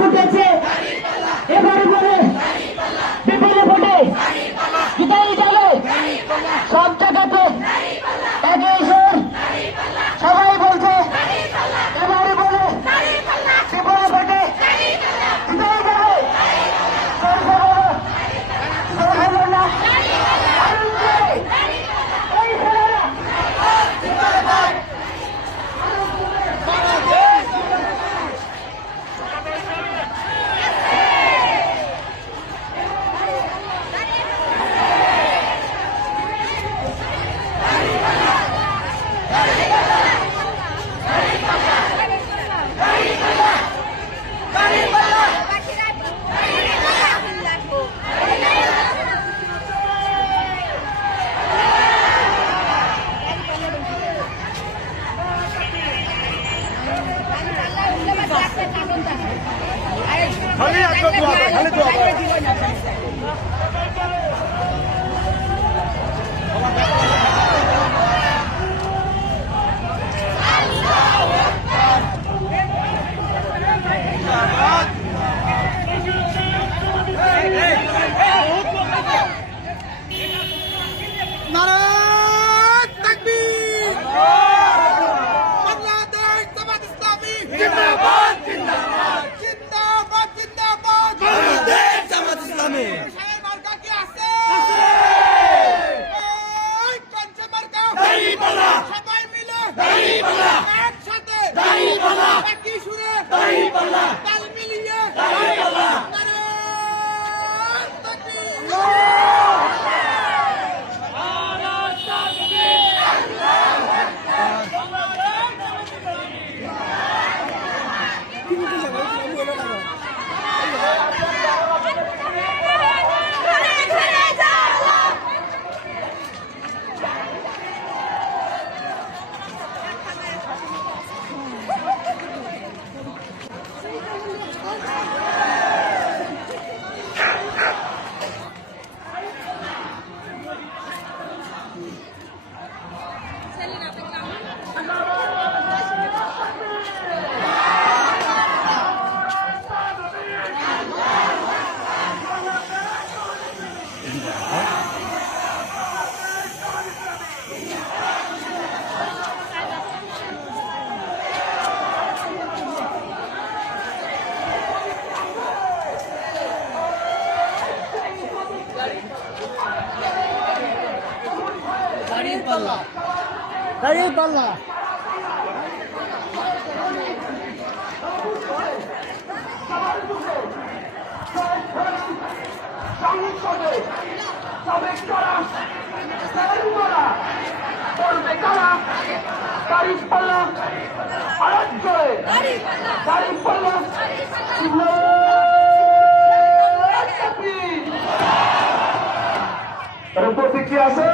ফুটেছে এবারে বলে বিপুলে ভোটে জিতেই যাবে সব জায়গাতে একে সুর সবাই বলছে এবারে বলে বিপুলে ভোটে জিতেই যাবে না দাঁড়িয়ে পাল্লা প্রতীক আছে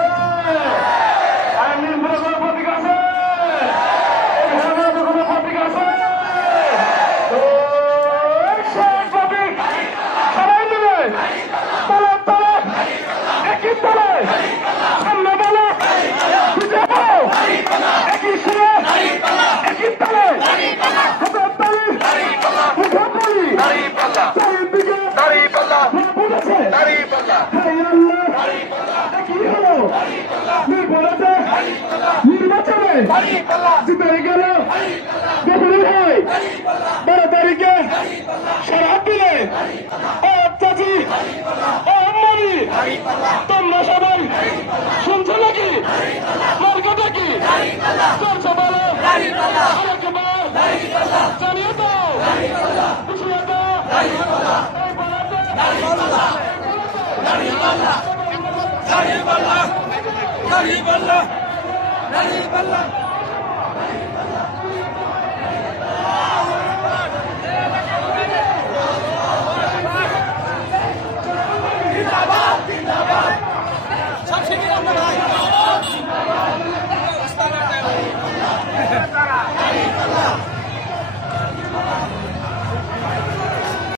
প্রতীক আছে প্রতীক আছে সবাই মিলে তলে তলে একই তলে সামনে বলে একই সুরে একই তলে চারিদিকে নির্বাচনে জিতে গেল বিপুল ভাই 12 তারিখে সারা দিলে চাচি আম্মারি তোমরা সবাই শুনছো নাকি মার্কেটে কি করছো বলো আরেকবার জানিয়ে দাও বুঝিয়ে দাও দাঁড়িয়ে পাল্লা